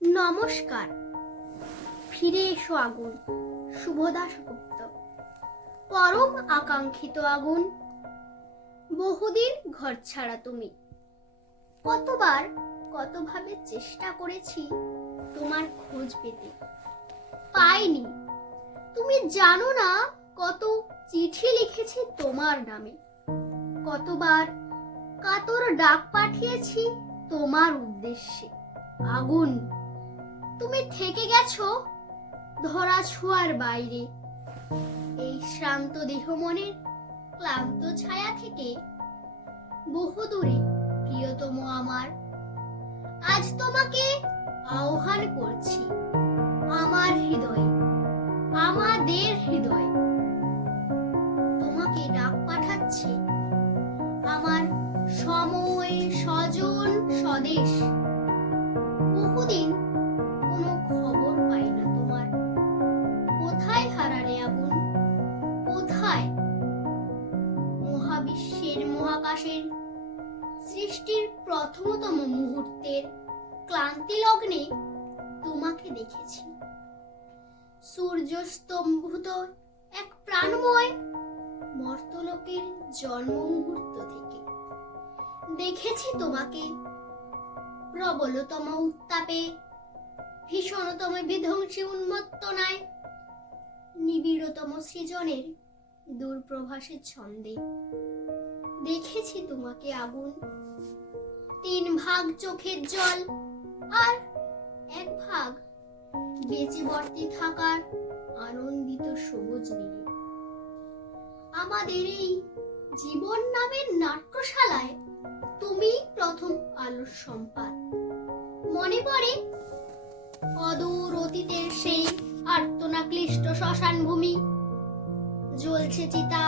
নমস্কার। ফিরে এসো আগুন, শুভদাস গুপ্ত। পরম আকাঙ্ক্ষিত আগুন, বহুদিন ঘর ছাড়া তুমি। কতবার কতভাবে চেষ্টা করেছি তোমার খোঁজ পেতে, পাইনি। তুমি জানো না কত চিঠি লিখেছি তোমার নামে, কতবার কাতর ডাক পাঠিয়েছি তোমার উদ্দেশ্যে। আগুন, তুমি থেকে গেছো ধরা ছোঁয়ার বাইরে। এই শ্রান্ত দেহ মনের ক্লান্ত ছায়া থেকে বহু দূরে প্রিয়তম আমার। আজ তোমাকে আহ্বান করছি আমার হৃদয়ে, আমাদের হৃদয়ে। তোমাকে ডাক পাঠাচ্ছে আমার সময়, স্বজন, স্বদেশ। বহুদিন কোনো খবর পাই না তোমার। কোথায় হারালে আগুন, কোথায়? মহাবিশ্বের, মহাকাশের সৃষ্টির প্রথমতম মুহূর্তের ক্লান্তি লগ্নে তোমাকে দেখেছি। সূর্য স্তম্ভূত এক প্রাণময় মর্তলোকের জন্ম মুহূর্ত থেকে দেখেছি তোমাকে প্রবলতম উত্তাপে, ভীষণতম বিধ্বংসী উন্মত্তনায়, নিবিড়তম সৃজনের দূরপ্রভাসের ছন্দে। দেখেছি তোমাকে আগুন, 3 ভাগ চোখের জল আর 1 ভাগ বেঁচে বর্তি থাকার আনন্দিত সবুজ নীল। আমাদের এই জীবন নামের নাট্যশালায় তুমি প্রথম আলোর সম্পাদ। মনে পড়ে অদূর অতীতের সেই আর্তনাক্লিষ্ট শ্মশান ভূমি। জ্বলছে চিতা,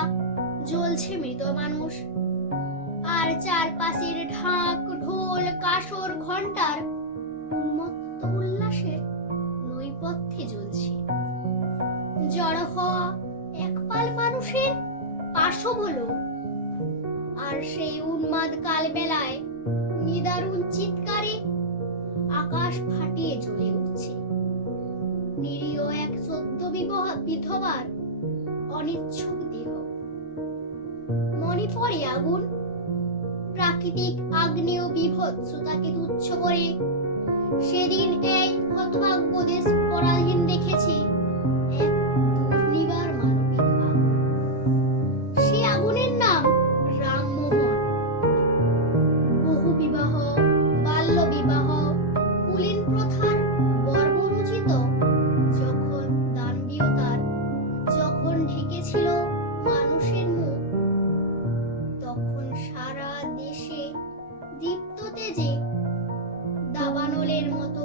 জ্বলছে মৃত মানুষ, আর চারপাশের ঢাক, ঢোল, কাসর, ঘণ্টার উন্মত্ত উল্লাসের নৈপথ্যে জ্বলছে। জড় হওয়া একপাল মানুষের পাশব হলো, আর সেই উন্মাদ কাল বেলায় নিদারুণ চিৎকারে আকাশ ফাটিয়ে জ্বলে উঠছে নিরীহ এক সদ্য বিধবার অনিচ্ছুক দেহ। মনে পড়ে আগুন, প্রাকৃতিক আগ্নেয় বিভৎসতাকে তুচ্ছ করে সেদিন এই হতভাগ্য দেশ পরাধীন দেখেছে এক দুর্নিবার মানবিক আগুন। সে আগুনের নাম রামমোহন। বহু বিবাহ, বাল্য বিবাহ, কুলীন প্রথার বর্বরোচিত যখন দানবীয়তার যখন ঢেকেছিল মানুষের মুখ, তখন সারা দেশে দীপ্ত তেজে দাবানলের মতো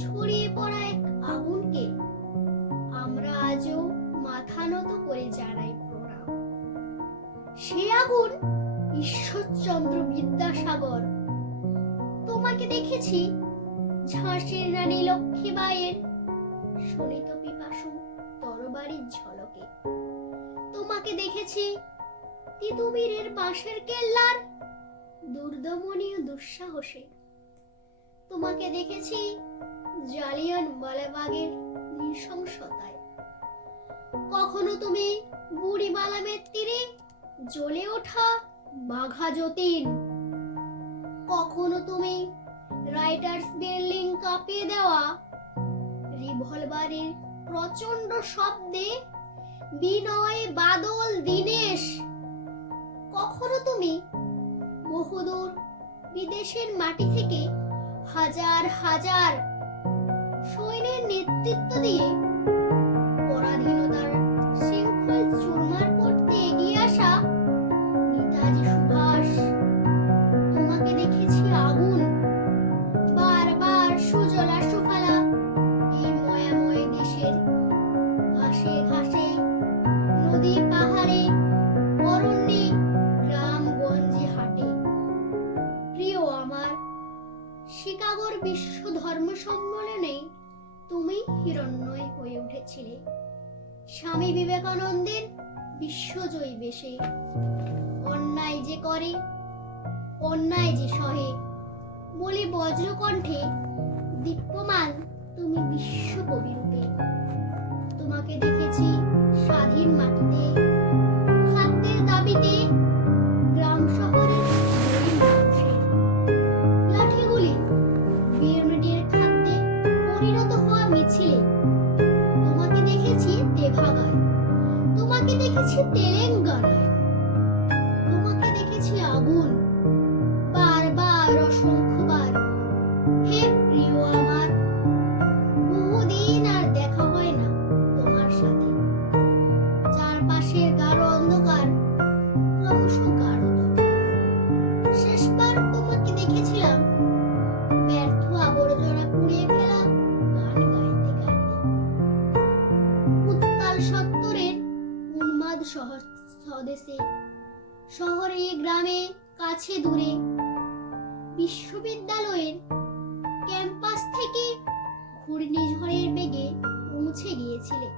ছড়িয়ে পড়া এক আগুনকে আমরা আজও মাথা নত করে জানাই প্রণাম। সে আগুন ঈশ্বরচন্দ্র বিদ্যাসাগর। তোমাকে দেখেছি ঝাঁসির রানী লক্ষ্মীবাইয়ের শোণিত পিপাসু তরবারির ঝলকে। তোমাকে দেখেছি তিতুমিরের পাশের কেল্লার দুর্দমনীয় দুঃসাহসে। তোমাকে দেখেছি জালিয়ানওয়ালাবাগের নৃশংসতায়। কখনো তুমি বুড়িমালামের তীরে জ্বলে ওঠা বাঘা যতীন, কখনো তুমি রাইটার্স বিল্ডিং কাঁপিয়ে দেওয়া রিভলভারের প্রচন্ড শব্দে বিনয় বাদল দীনেশ, কখনো তুমি বহুদূর বিদেশের মাটি থেকে হাজার হাজার সৈন্যের নেতৃত্ব দিয়ে পরাধীনতার শৃঙ্খল চুরমার করতে এগিয়ে আসা নেতাজি সুভাষ। তোমাকে দেখেছি আগুন, বারবার সুজলা সুফলা এই ময়াময় দেশের ঘাসে ঘাসে, নদী পাহাড়ে, অরণ্যে, গ্রাম গঞ্জে হাটে। প্রিয় আমার, শিকাগোর বিশ্ব ধর্ম সম্মেলনে তুমি হিরণ্ময় হয়ে উঠেছিলে স্বামী বিবেকানন্দের বিশ্বজয়ী বেশে। অন্যায় যে করে, অন্যায় যে সহে বলে বজ্রকণ্ঠে দীপ্যমান কবি রূপে। তোমাকে দেখেছি স্বাধীন মাটিতে, খাদ্যের দাবিতে, গ্রাম শহরের গরিব মানুষের লাঠিগুলি বিরোধীদের খাদ্যে পরিণত হওয়া মিছিলে। তোমাকে দেখেছি তেভাগায়, তোমাকে দেখেছি তেলেঙ্গানায়, তোমাকে দেখেছি আগুন বারবার অসংখ্যবার। হে প্রিয় আমার, বহুদিন আর দেখা হয় না তোমার সাথে। চারপাশের গাঢ় অন্ধকার ক্রমশ গাঢ়তর। শেষবার তোমাকে দেখেছিলাম ব্যর্থ আবর্জনা কুড়িয়ে ফেলা গান গাইতে গাইতে। উত্তাল সত্তরের উন্মাদ শহর স্বদেশে, শহরে গ্রামে কাছে দূরে, বিশ্ববিদ্যালয়ের ক্যাম্পাস থেকে ঘূর্ণিঝড়ের বেগে পৌঁছে গিয়েছিলে।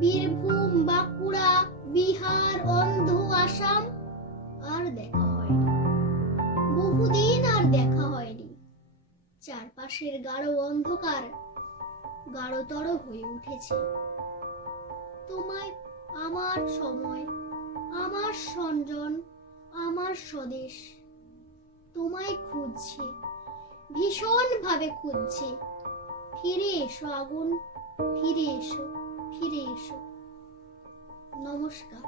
বীরভূম, বাঁকুড়া, বিহার, অন্ধ্র, আসাম, আর দেখা হয়নি। বহুদিন আর দেখা হয়নি। চারপাশের গাঢ় অন্ধকার গাঢ়তর হয়ে উঠেছে। তোমায় আমার সময়, আমার সঞ্জন, আমার স্বদেশ তোমায় খুঁজছে, ভীষণ ভাবে খুঁজছে। ফিরে এসো আগুন, ফিরে এসো, ফিরে এসো। নমস্কার।